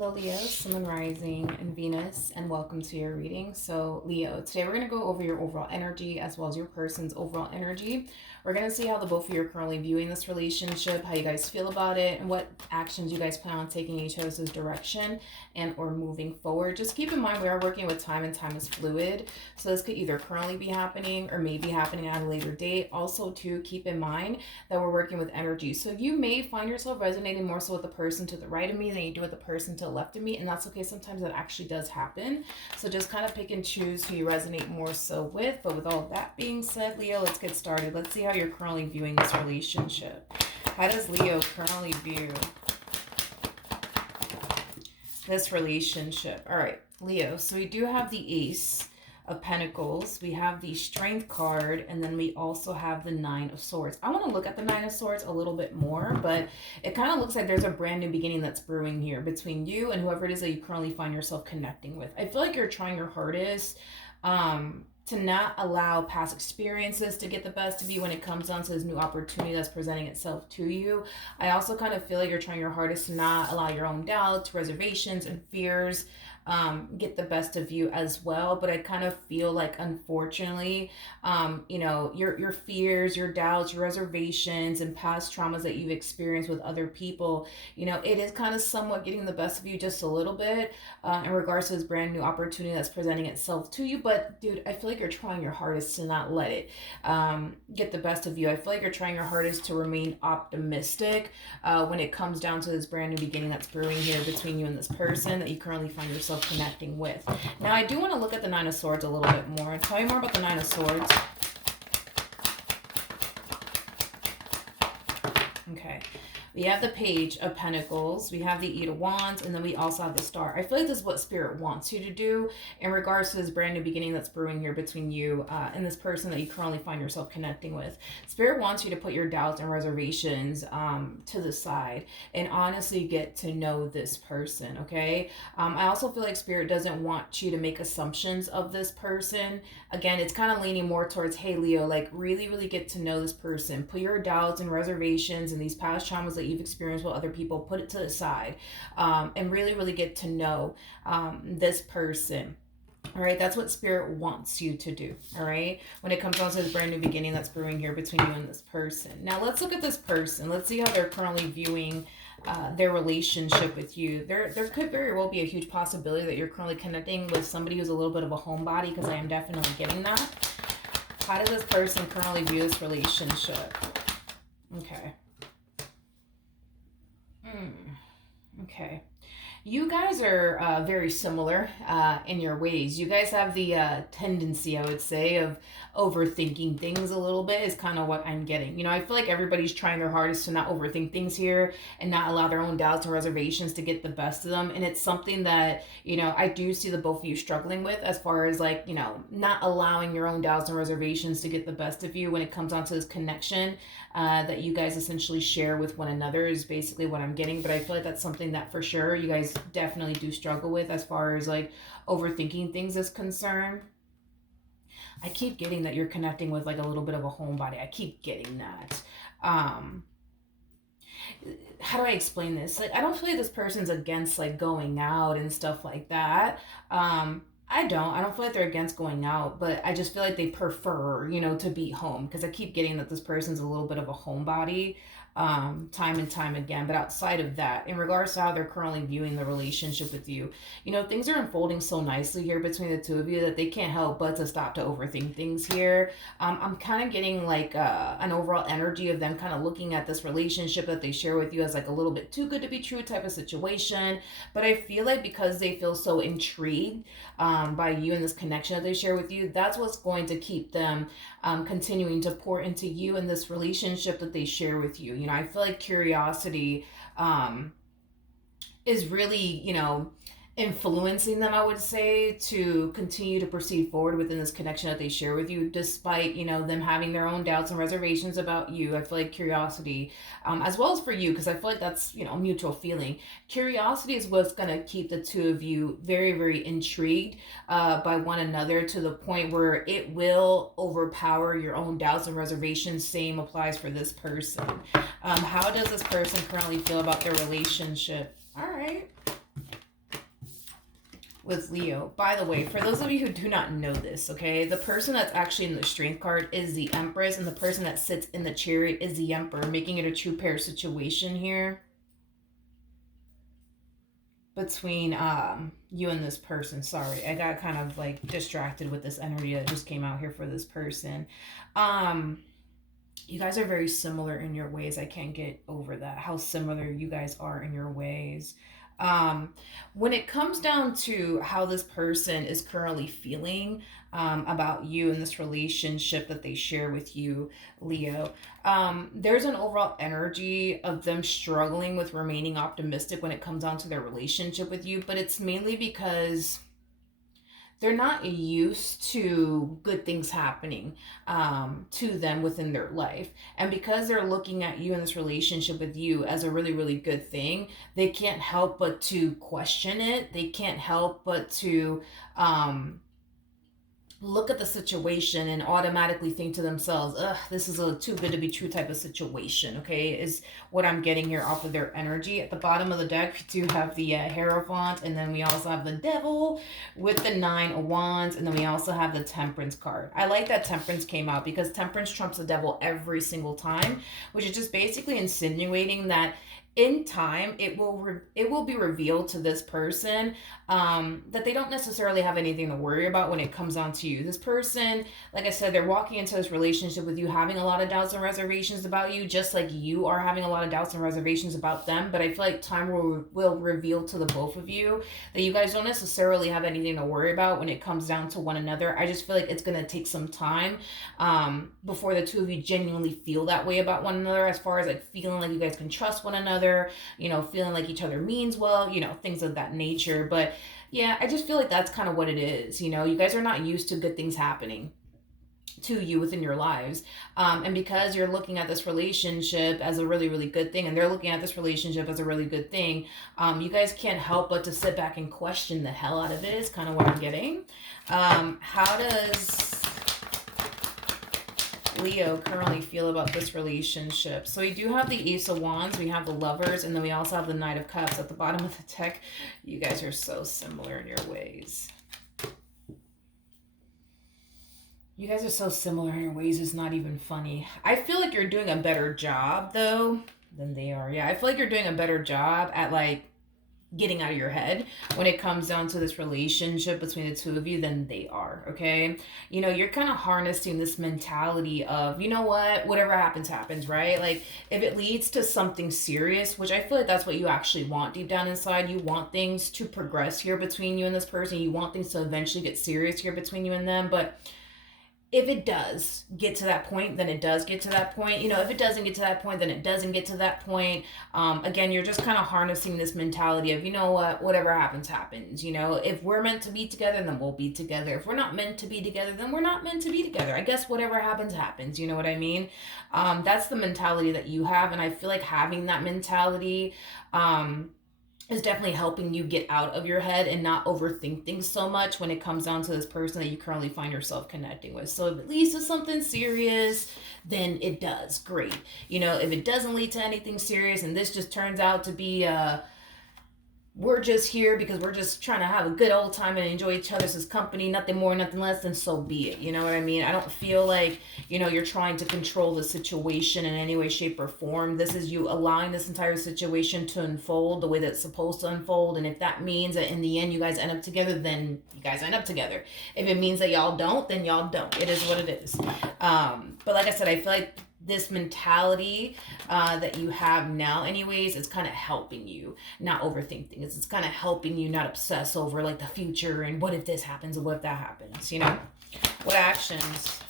Hello, Leo, Sun and Rising, and Venus, and welcome to your reading. So, Leo, today we're going to go over your overall energy as well as your person's overall energy. We're going to see how the both of you are currently viewing this relationship, how you guys feel about it, and what actions you guys plan on taking in each other's direction and or moving forward. Just keep in mind we are working with time, and time is fluid. So this could either currently be happening or may be happening at a later date. Also, too, keep in mind that we're working with energy. So you may find yourself resonating more so with the person to the right of me than you do with the person to the left of me, and that's okay. Sometimes that actually does happen. So just kind of pick and choose who you resonate more so with. But with all that being said, Leo, let's get started. Let's see how you're currently viewing this relationship. How does Leo currently view this relationship? All right, Leo. So we do have the Ace of Pentacles, we have the Strength card, and then we also have the Nine of Swords. I want to look at the Nine of Swords a little bit more, but it kind of looks like there's a brand new beginning that's brewing here between you and whoever it is that you currently find yourself connecting with. I feel like you're trying your hardest to not allow past experiences to get the best of you when it comes down to this new opportunity that's presenting itself to you. I also kind of feel like you're trying your hardest to not allow your own doubts, reservations, and fears get the best of you as well. But I kind of feel like, unfortunately, your fears, your doubts, your reservations, and past traumas that you've experienced with other people, it is kind of somewhat getting the best of you just a little bit in regards to this brand new opportunity that's presenting itself to you. But dude, I feel like you're trying your hardest to not let it get the best of you. I feel like you're trying your hardest to remain optimistic when it comes down to this brand new beginning that's brewing here between you and this person that you currently find yourself connecting with. Now, I do want to look at the Nine of Swords a little bit more. Tell me more about the Nine of Swords. Okay. We have the Page of Pentacles, we have the Eight of Wands, and then we also have the Star. I feel like this is what Spirit wants you to do in regards to this brand new beginning that's brewing here between you and this person that you currently find yourself connecting with. Spirit wants you to put your doubts and reservations to the side and honestly get to know this person, okay? I also feel like Spirit doesn't want you to make assumptions of this person. Again, it's kind of leaning more towards, hey, Leo, like really, really get to know this person. Put your doubts and reservations and these past traumas that you've experienced with other people, put it to the side and really, really get to know this person. All right, that's what Spirit wants you to do. All right, when it comes down to this brand new beginning that's brewing here between you and this person. Now, let's look at this person. Let's see how they're currently viewing their relationship with you. There could very well be a huge possibility that you're currently connecting with somebody who's a little bit of a homebody, because I am definitely getting that. How does this person currently view this relationship? Okay. Okay. You guys are very similar in your ways. You guys have the tendency, I would say, of overthinking things a little bit is kind of what I'm getting. I feel like everybody's trying their hardest to not overthink things here and not allow their own doubts and reservations to get the best of them. And it's something that, I do see the both of you struggling with as far as like, not allowing your own doubts and reservations to get the best of you when it comes down to this connection that you guys essentially share with one another is basically what I'm getting. But I feel like that's something that for sure you guys definitely do struggle with as far as like overthinking things is concerned. I keep getting that you're connecting with like a little bit of a homebody. I keep getting that. How do I explain this? Like, I don't feel like this person's against like going out and stuff like that. I don't feel like they're against going out, but I just feel like they prefer, to be home, because I keep getting that this person's a little bit of a homebody time and time again. But outside of that, in regards to how they're currently viewing the relationship with you, things are unfolding so nicely here between the two of you that they can't help but to stop to overthink things here. I'm kind of getting like an overall energy of them kind of looking at this relationship that they share with you as like a little bit too good to be true type of situation. But I feel like because they feel so intrigued by you and this connection that they share with you, that's what's going to keep them continuing to pour into you and this relationship that they share with you. I feel like curiosity is really, influencing them, I would say, to continue to proceed forward within this connection that they share with you, despite, them having their own doubts and reservations about you. I feel like curiosity, as well as for you, because I feel like that's, a mutual feeling. Curiosity is what's going to keep the two of you very, very intrigued by one another to the point where it will overpower your own doubts and reservations. Same applies for this person. How does this person currently feel about their relationship? All right. with Leo. By the way, for those of you who do not know this, okay, the person that's actually in the Strength card is the Empress, and the person that sits in the Chariot is the Emperor, making it a true pair situation here between you and this person. Sorry, I got kind of like distracted with this energy that just came out here for this person. You guys are very similar in your ways. I can't get over that, how similar you guys are in your ways. When it comes down to how this person is currently feeling about you and this relationship that they share with you, Leo, there's an overall energy of them struggling with remaining optimistic when it comes down to their relationship with you, but it's mainly because they're not used to good things happening to them within their life. And because they're looking at you in this relationship with you as a really, really good thing, they can't help but to question it. They can't help but to look at the situation and automatically think to themselves, ugh, this is a too good to be true type of situation, okay, is what I'm getting here off of their energy. At the bottom of the deck, we do have the Hierophant, and then we also have the Devil with the Nine of Wands, and then we also have the Temperance card. I like that Temperance came out because Temperance trumps the Devil every single time, which is just basically insinuating that in time it will be revealed to this person that they don't necessarily have anything to worry about when it comes on to you. This person, like I said, they're walking into this relationship with you having a lot of doubts and reservations about you, just like you are having a lot of doubts and reservations about them. But I feel like time will reveal to the both of you that you guys don't necessarily have anything to worry about when it comes down to one another. I just feel like it's going to take some time before the two of you genuinely feel that way about one another, as far as like feeling like you guys can trust one another, feeling like each other means well, things of that nature. But yeah, I just feel like that's kind of what it is. You guys are not used to good things happening to you within your lives. And because you're looking at this relationship as a really, really good thing, and they're looking at this relationship as a really good thing, you guys can't help but to sit back and question the hell out of it, is kind of what I'm getting. How does Leo currently feel about this relationship? So we do have the Ace of Wands, we have the Lovers, and then we also have the Knight of Cups at the bottom of the deck. You guys are so similar in your ways. You guys are so similar in your ways, it's not even funny. I feel like you're doing a better job, though, than they are. Yeah, I feel like you're doing a better job at, like, getting out of your head when it comes down to this relationship between the two of you than they are, okay? You're kind of harnessing this mentality of, whatever happens, right? Like, if it leads to something serious, which I feel like that's what you actually want deep down inside, you want things to progress here between you and this person, you want things to eventually get serious here between you and them, but if it does get to that point, then it does get to that point. If it doesn't get to that point, then it doesn't get to that point. Again, you're just kind of harnessing this mentality of, whatever happens. If we're meant to be together, then we'll be together. If we're not meant to be together, then we're not meant to be together. I guess whatever happens. You know what I mean? That's the mentality that you have. And I feel like having that mentality, is definitely helping you get out of your head and not overthink things so much when it comes down to this person that you currently find yourself connecting with. So if it leads to something serious, then it does. Great. If it doesn't lead to anything serious and this just turns out to be we're just here because we're just trying to have a good old time and enjoy each other's company, nothing more, nothing less, then so be it. You know what I mean? I don't feel like, you're trying to control the situation in any way, shape, or form. This is you allowing this entire situation to unfold the way that it's supposed to unfold. And if that means that in the end you guys end up together, then you guys end up together. If it means that y'all don't, then y'all don't. It is what it is. But like I said, I feel like this mentality that you have now anyways, it's kind of helping you not overthink things. It's kind of helping you not obsess over like the future and what if this happens and what if that happens. What actions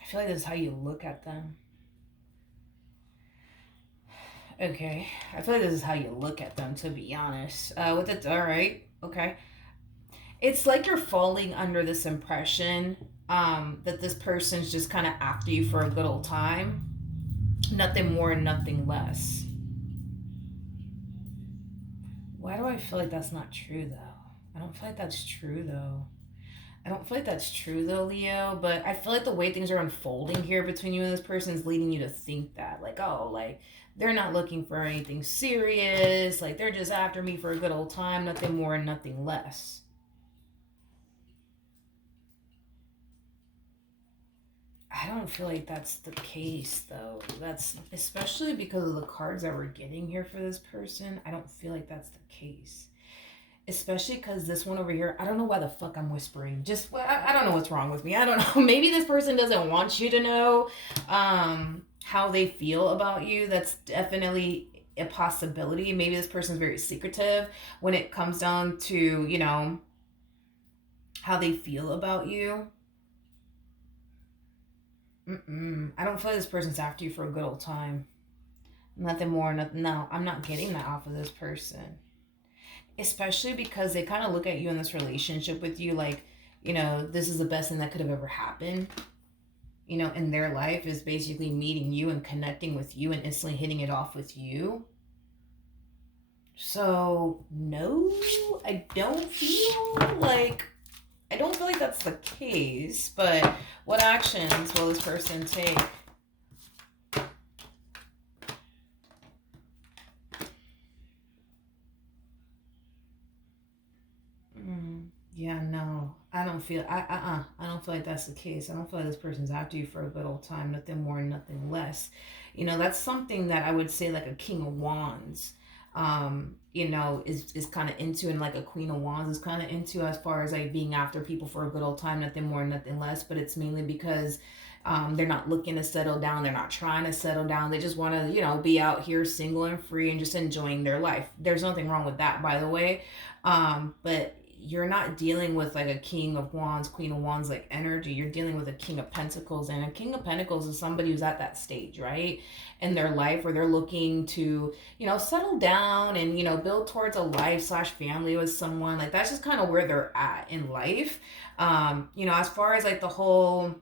I feel like this is how you look at them. Okay, I feel like this is how you look at them, to be honest. With it, all right, okay. It's like you're falling under this impression that this person's just kind of after you for a good old time. Nothing more, nothing less. Why do I feel like that's not true, though? I don't feel like that's true, though. I don't feel like that's true though, Leo, but I feel like the way things are unfolding here between you and this person is leading you to think that, like, oh, like, they're not looking for anything serious. Like, they're just after me for a good old time, nothing more and nothing less. I don't feel like that's the case though. That's especially because of the cards that we're getting here for this person. I don't feel like that's the case. Especially because this one over here, I don't know why the fuck I'm whispering. Just, I don't know what's wrong with me. I don't know. Maybe this person doesn't want you to know how they feel about you. That's definitely a possibility. Maybe this person's very secretive when it comes down to, how they feel about you. I don't feel like this person's after you for a good old time. Nothing more. Nothing. No, I'm not getting that off of this person. Especially because they kind of look at you in this relationship with you like, this is the best thing that could have ever happened. In their life is basically meeting you and connecting with you and instantly hitting it off with you. So, no, I don't feel like that's the case, but what actions will this person take? Yeah, no, I don't feel I don't feel like that's the case. I don't feel like this person's after you for a good old time, nothing more, nothing less. That's something that I would say like a King of Wands, is kind of into, and like a Queen of Wands is kind of into, as far as like being after people for a good old time, nothing more, nothing less. But it's mainly because they're not looking to settle down. They're not trying to settle down. They just want to, be out here single and free and just enjoying their life. There's nothing wrong with that, by the way. But you're not dealing with like a King of Wands, Queen of Wands like energy. You're dealing with a King of Pentacles, and a King of Pentacles is somebody who's at that stage, right, in their life where they're looking to, settle down and, build towards a life slash family with someone. Like, that's just kind of where they're at in life. As far as like the whole,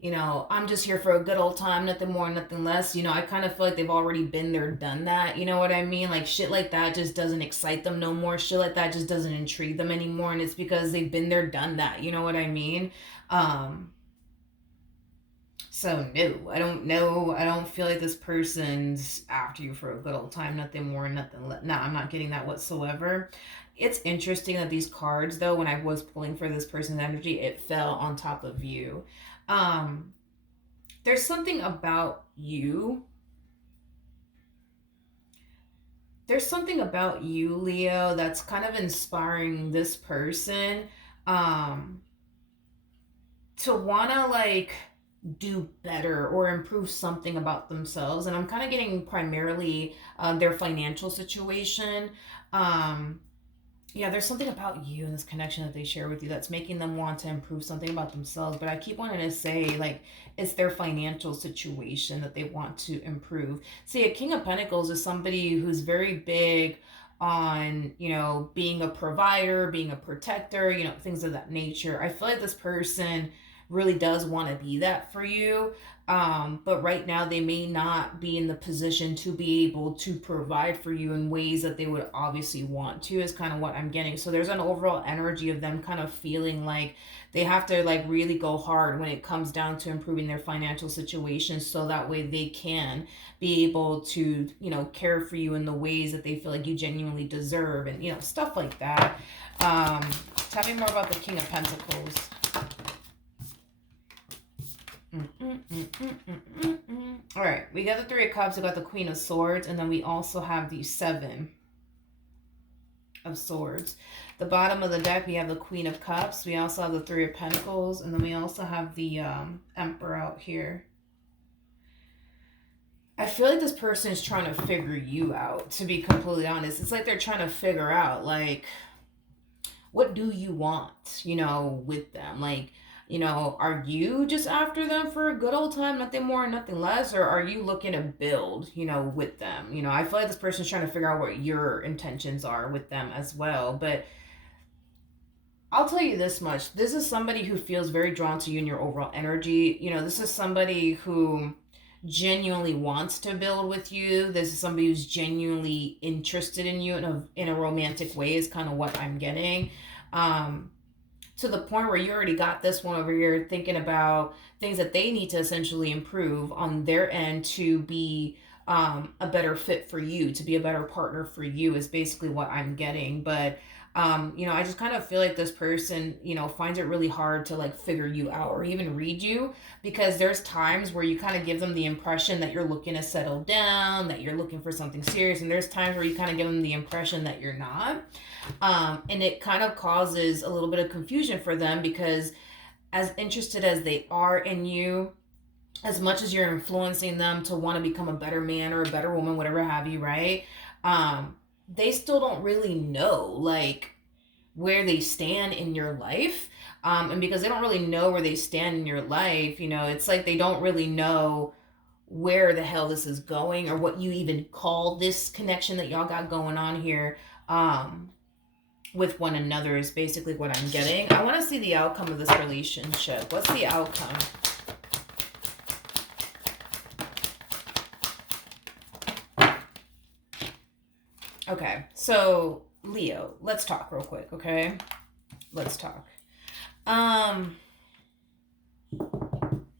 I'm just here for a good old time, nothing more, nothing less. I kind of feel like they've already been there, done that. You know what I mean? Like, shit like that just doesn't excite them no more. Shit like that just doesn't intrigue them anymore. And it's because they've been there, done that. You know what I mean? So, no, I don't know. I don't feel like this person's after you for a good old time, nothing more, nothing less. No, I'm not getting that whatsoever. It's interesting that these cards, though, when I was pulling for this person's energy, it fell on top of you. Um, there's something about you. There's something about you, Leo, that's kind of inspiring this person um, to want to like do better or improve something about themselves. And I'm kind of getting primarily their financial situation. Um, yeah, there's something about you and this connection that they share with you that's making them want to improve something about themselves. But I keep wanting to say, like, it's their financial situation that they want to improve. See, a King of Pentacles is somebody who's very big on, being a provider, being a protector, things of that nature. I feel like this person really does want to be that for you. But right now they may not be in the position to be able to provide for you in ways that they would obviously want to, is kind of what I'm getting. So there's an overall energy of them kind of feeling like they have to like really go hard when it comes down to improving their financial situation, so that way they can be able to, care for you in the ways that they feel like you genuinely deserve, and, stuff like that. Tell me more about the King of Pentacles. All right, we got the Three of Cups, we got the Queen of Swords, and then we also have the Seven of Swords. The bottom of the deck, we have the Queen of Cups, we also have the Three of Pentacles, and then we also have the Emperor out here. I feel like this person is trying to figure you out, to be completely honest. It's like they're trying to figure out, like, what do you want, with them? Like, are you just after them for a good old time, nothing more, nothing less? Or are you looking to build, with them? I feel like this person's trying to figure out what your intentions are with them as well. But I'll tell you this much. This is somebody who feels very drawn to you and your overall energy. This is somebody who genuinely wants to build with you. This is somebody who's genuinely interested in you in a romantic way, is kind of what I'm getting. to the point where you already got this one over here thinking about things that they need to essentially improve on their end to be a better fit for you, to be a better partner for you, is basically what I'm getting. But I just kind of feel like this person, finds it really hard to like figure you out or even read you, because there's times where you kind of give them the impression that you're looking to settle down, that you're looking for something serious, and there's times where you kind of give them the impression that you're not. And it kind of causes a little bit of confusion for them, because as interested as they are in you, as much as you're influencing them to want to become a better man or a better woman, whatever have you, right? They still don't really know like where they stand in your life. And because they don't really know where they stand in your life, it's like they don't really know where the hell this is going, or what you even call this connection that y'all got going on here with one another, is basically what I'm getting. I want to see the outcome of this relationship. What's the outcome? Okay, so Leo, let's talk real quick, okay? Let's talk. All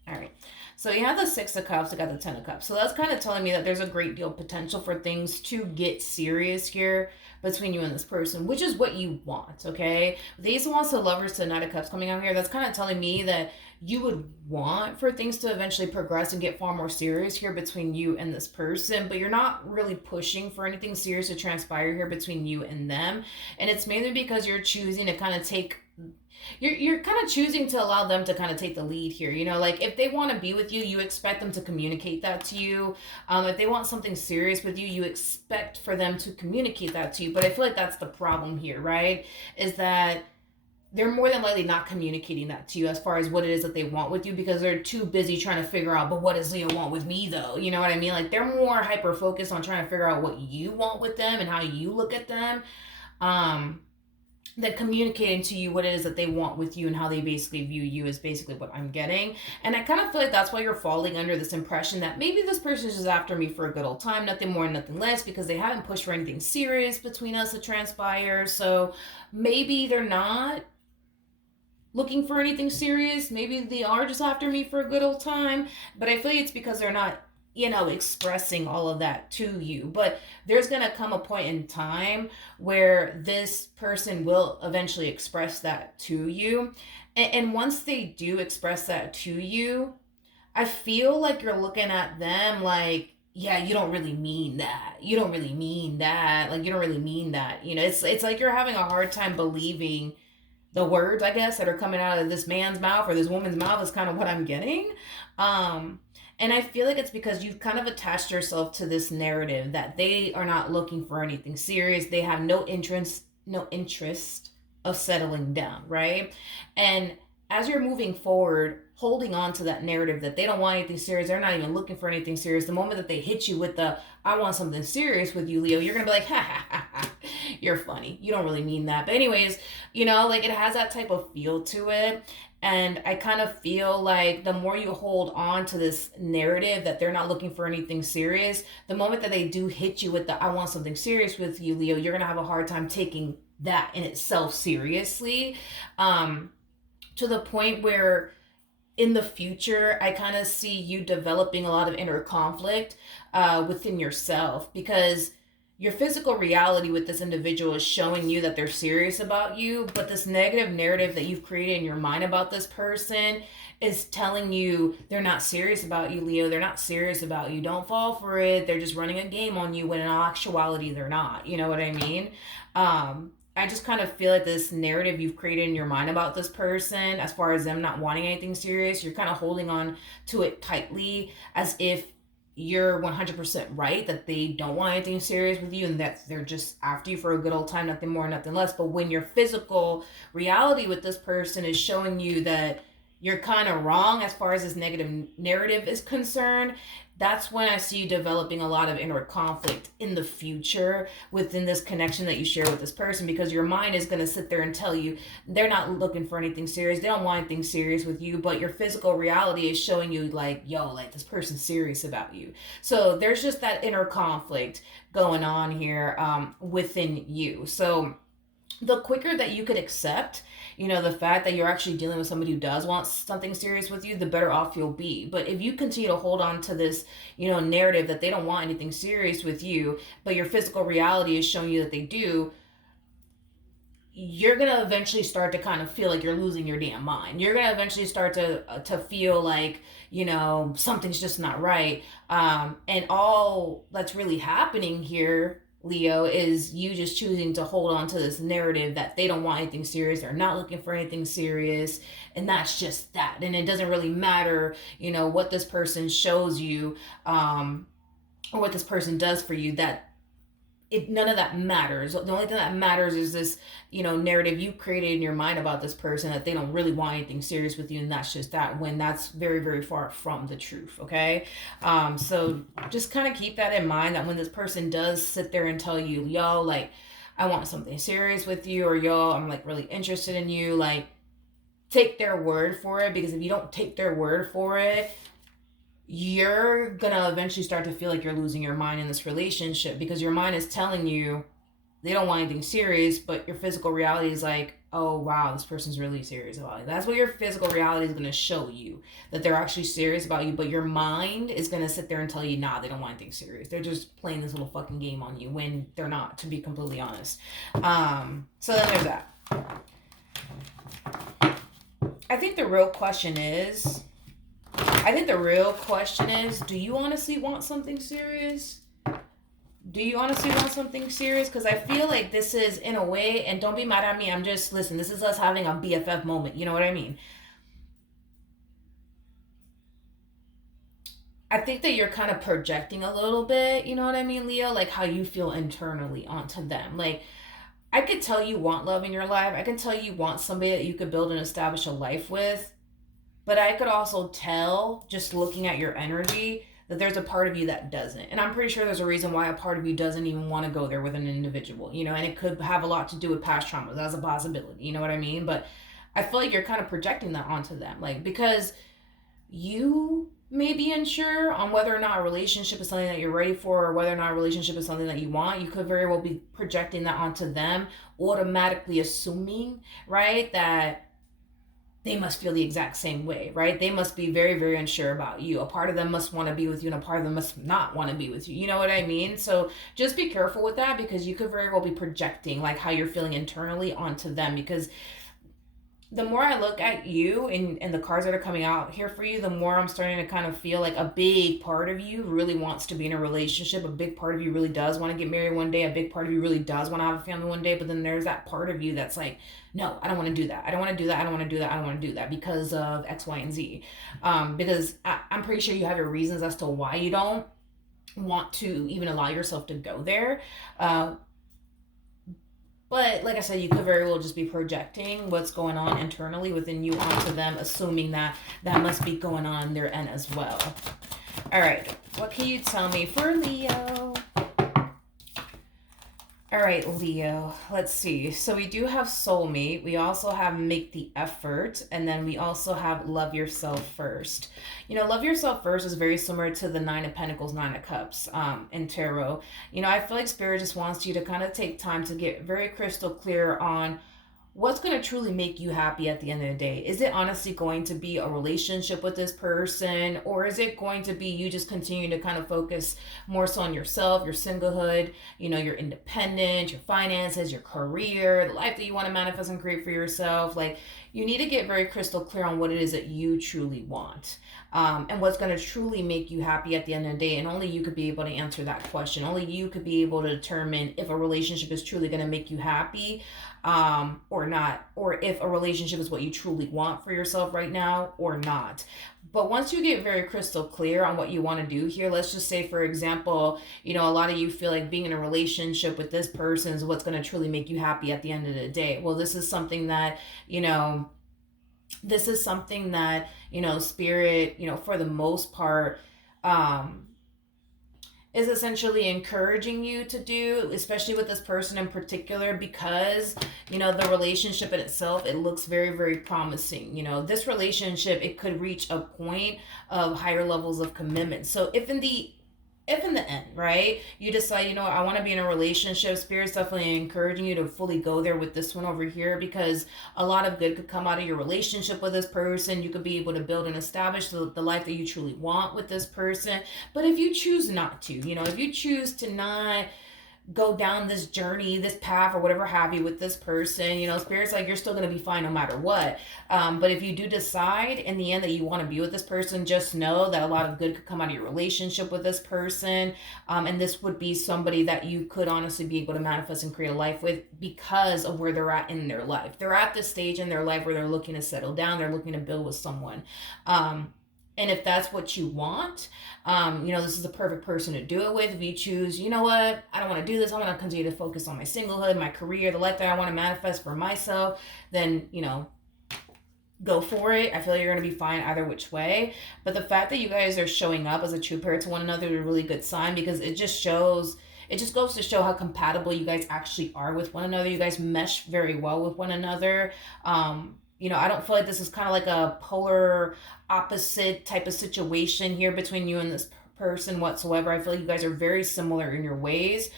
right. So you have the Six of Cups, you got the Ten of Cups. So that's kind of telling me that there's a great deal of potential for things to get serious here between you and this person, which is what you want, okay? The Ace of Wands to Lovers to Knight of Cups coming out here, that's kind of telling me that you would want for things to eventually progress and get far more serious here between you and this person, but you're not really pushing for anything serious to transpire here between you and them. And it's mainly because you're choosing to kind of take you're kind of choosing to allow them to kind of take the lead here. Like if they want to be with you, you expect them to communicate that to you. If they want something serious with you, you expect for them to communicate that to you. But I feel like that's the problem here, right? Is that they're more than likely not communicating that to you as far as what it is that they want with you, because they're too busy trying to figure out, but what does Leo want with me though? You know what I mean? Like they're more hyper focused on trying to figure out what you want with them and how you look at them. That communicating to you what it is that they want with you and how they basically view you is basically what I'm getting. And I kind of feel like that's why you're falling under this impression that maybe this person is just after me for a good old time, nothing more, nothing less, because they haven't pushed for anything serious between us to transpire. So maybe they're not looking for anything serious. Maybe they are just after me for a good old time. But I feel like it's because they're not expressing all of that to you. But there's going to come a point in time where this person will eventually express that to you. And once they do express that to you, I feel like you're looking at them like, yeah, you don't really mean that. You don't really mean that. Like, you don't really mean that. It's like you're having a hard time believing the words, I guess, that are coming out of this man's mouth or this woman's mouth, is kind of what I'm getting. And I feel like it's because you've kind of attached yourself to this narrative that they are not looking for anything serious. They have no interest of settling down, right? And as you're moving forward, holding on to that narrative that they don't want anything serious, they're not even looking for anything serious. The moment that they hit you with the, I want something serious with you, Leo, you're going to be like, ha, you're funny. You don't really mean that. But anyways, like it has that type of feel to it. And I kind of feel like the more you hold on to this narrative that they're not looking for anything serious, the moment that they do hit you with the, I want something serious with you, Leo, you're going to have a hard time taking that in itself seriously. To the point where in the future, I kind of see you developing a lot of inner conflict within yourself, because your physical reality with this individual is showing you that they're serious about you, but this negative narrative that you've created in your mind about this person is telling you they're not serious about you, Leo. They're not serious about you. Don't fall for it. They're just running a game on you, when in all actuality, they're not. You know what I mean? I just kind of feel like this narrative you've created in your mind about this person, as far as them not wanting anything serious, you're kind of holding on to it tightly as if you're 100% right, that they don't want anything serious with you and that they're just after you for a good old time, nothing more, nothing less. But when your physical reality with this person is showing you that you're kind of wrong as far as this negative narrative is concerned, that's when I see you developing a lot of inner conflict in the future within this connection that you share with this person, because your mind is going to sit there and tell you they're not looking for anything serious. They don't want anything serious with you, but your physical reality is showing you like, yo, like this person's serious about you. So there's just that inner conflict going on here within you. So the quicker that you could accept, the fact that you're actually dealing with somebody who does want something serious with you, the better off you'll be. But if you continue to hold on to this, narrative that they don't want anything serious with you, but your physical reality is showing you that they do, you're gonna eventually start to kind of feel like you're losing your damn mind. You're gonna eventually start to feel like something's just not right. And all that's really happening here, Leo, is you just choosing to hold on to this narrative that they don't want anything serious. They're not looking for anything serious, and that's just that. And it doesn't really matter, what this person shows you, or what this person does for you. None of that matters. The only thing that matters is this, narrative you created in your mind about this person, that they don't really want anything serious with you, and that's just that, when that's very, very far from the truth. Okay. So just kind of keep that in mind, that when this person does sit there and tell you, yo, like, I want something serious with you, or yo, I'm like really interested in you, like, take their word for it. Because if you don't take their word for it, you're gonna eventually start to feel like you're losing your mind in this relationship, because your mind is telling you they don't want anything serious, but your physical reality is like, oh wow, this person's really serious about it. That's what your physical reality is gonna show you, that they're actually serious about you. But your mind is gonna sit there and tell you, nah, they don't want anything serious. They're just playing this little fucking game on you, when they're not, to be completely honest. So then there's that. I think the real question is, do you honestly want something serious? Do you honestly want something serious? Because I feel like this is, in a way, and don't be mad at me, listen, this is us having a BFF moment. You know what I mean? I think that you're kind of projecting a little bit, you know what I mean, Leo? Like, how you feel internally onto them. Like, I could tell you want love in your life. I can tell you want somebody that you could build and establish a life with. But I could also tell, just looking at your energy, that there's a part of you that doesn't. And I'm pretty sure there's a reason why a part of you doesn't even want to go there with an individual, and it could have a lot to do with past traumas. That's a possibility, you know what I mean? But I feel like you're kind of projecting that onto them. Like, because you may be unsure on whether or not a relationship is something that you're ready for, or whether or not a relationship is something that you want. You could very well be projecting that onto them, automatically assuming, right, that they must feel the exact same way, right? They must be very, very unsure about you. A part of them must want to be with you, and a part of them must not want to be with you. You know what I mean? So just be careful with that, because you could very well be projecting like how you're feeling internally onto them. Because the more I look at you and the cards that are coming out here for you, the more I'm starting to kind of feel like a big part of you really wants to be in a relationship. A big part of you really does want to get married one day. A big part of you really does want to have a family one day. But then there's that part of you that's like, no, I don't want to do that. I don't want to do that. I don't want to do that. I don't want to do that because of X, Y, and Z. Because I'm pretty sure you have your reasons as to why you don't want to even allow yourself to go there. But like I said, you could very well just be projecting what's going on internally within you onto them, assuming that that must be going on in their end as well. All right, what can you tell me for Leo? All right, Leo, let's see. So we do have soulmate. We also have make the effort. And then we also have love yourself first. Love yourself first is very similar to the Nine of Pentacles, Nine of Cups in tarot. I feel like Spirit just wants you to kind of take time to get very crystal clear on what's going to truly make you happy at the end of the day. Is it honestly going to be a relationship with this person, or is it going to be you just continuing to kind of focus more so on yourself, your singlehood, your independence, your finances, your career, the life that you want to manifest and create for yourself? Like, you need to get very crystal clear on what it is that you truly want. And what's going to truly make you happy at the end of the day. And only you could be able to answer that question. Only you could be able to determine if a relationship is truly going to make you happy or not, or if a relationship is what you truly want for yourself right now or not. But once you get very crystal clear on what you want to do here, let's just say, for example, a lot of you feel like being in a relationship with this person is what's going to truly make you happy at the end of the day. Well, this is something that, Spirit, for the most part, is essentially encouraging you to do, especially with this person in particular, because, the relationship in itself, it looks very, very promising. This relationship, it could reach a point of higher levels of commitment. So if in the if in the end, right, you decide, you know, I want to be in a relationship, Spirit's definitely encouraging you to fully go there with this one over here, because a lot of good could come out of your relationship with this person. You could be able to build and establish the life that you truly want with this person. But if you choose not to, you know, if you choose to not go down this journey, this path, or whatever have you with this person, you know, Spirit's like, you're still going to be fine no matter what. But if you do decide in the end that you want to be with this person, just know that a lot of good could come out of your relationship with this person. And this would be somebody that you could honestly be able to manifest and create a life with, because of where they're at in their life. They're at this stage in their life where they're looking to settle down, they're looking to build with someone. And if that's what you want, you know, this is the perfect person to do it with. If you choose, you know what, I don't want to do this, I want to continue to focus on my singlehood, my career, the life that I want to manifest for myself, then, you know, go for it. I feel like you're going to be fine either which way. But the fact that you guys are showing up as a true pair to one another is a really good sign, because it just shows, it just goes to show how compatible you guys actually are with one another. You guys mesh very well with one another. You know, I don't feel like this is kind of like a polar opposite type of situation here between you and this person whatsoever. I feel like you guys are very similar in your ways,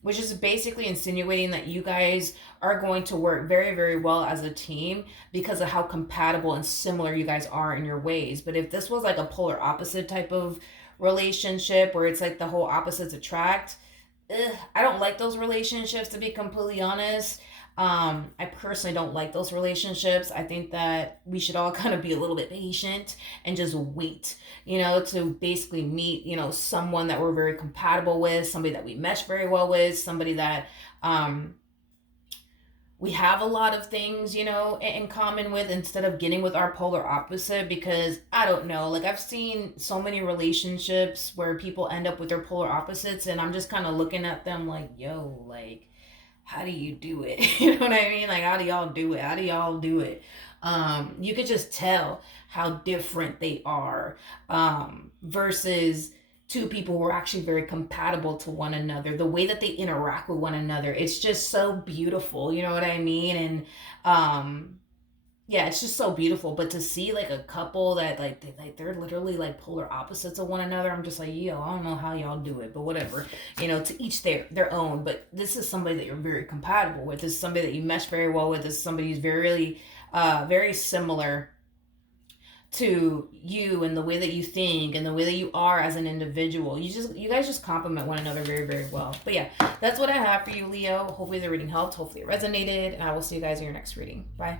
which is basically insinuating that you guys are going to work very, very well as a team because of how compatible and similar you guys are in your ways. But if this was like a polar opposite type of relationship where it's like the whole opposites attract, I don't like those relationships, to be completely honest. I personally don't like those relationships. I think that we should all kind of be a little bit patient and just wait, you know, to basically meet, you know, someone that we're very compatible with, somebody that we mesh very well with, somebody that we have a lot of things, you know, in common with, instead of getting with our polar opposite. Because I don't know, like I've seen so many relationships where people end up with their polar opposites, and I'm just kind of looking at them like, yo, like, how do you do it? You know what I mean? Like, how do y'all do it? How do y'all do it? You could just tell how different they are, versus two people who are actually very compatible to one another. The way that they interact with one another, it's just so beautiful. You know what I mean? And yeah, it's just so beautiful. But to see like a couple that they're literally like polar opposites of one another, I'm just like, yo, I don't know how y'all do it, but whatever. You know, to each their own. But this is somebody that you're very compatible with. This is somebody that you mesh very well with. This is somebody who's very similar to you, and the way that you think and the way that you are as an individual. You guys just complement one another very, very well. But yeah, that's what I have for you, Leo. Hopefully the reading helped. Hopefully it resonated, and I will see you guys in your next reading. Bye.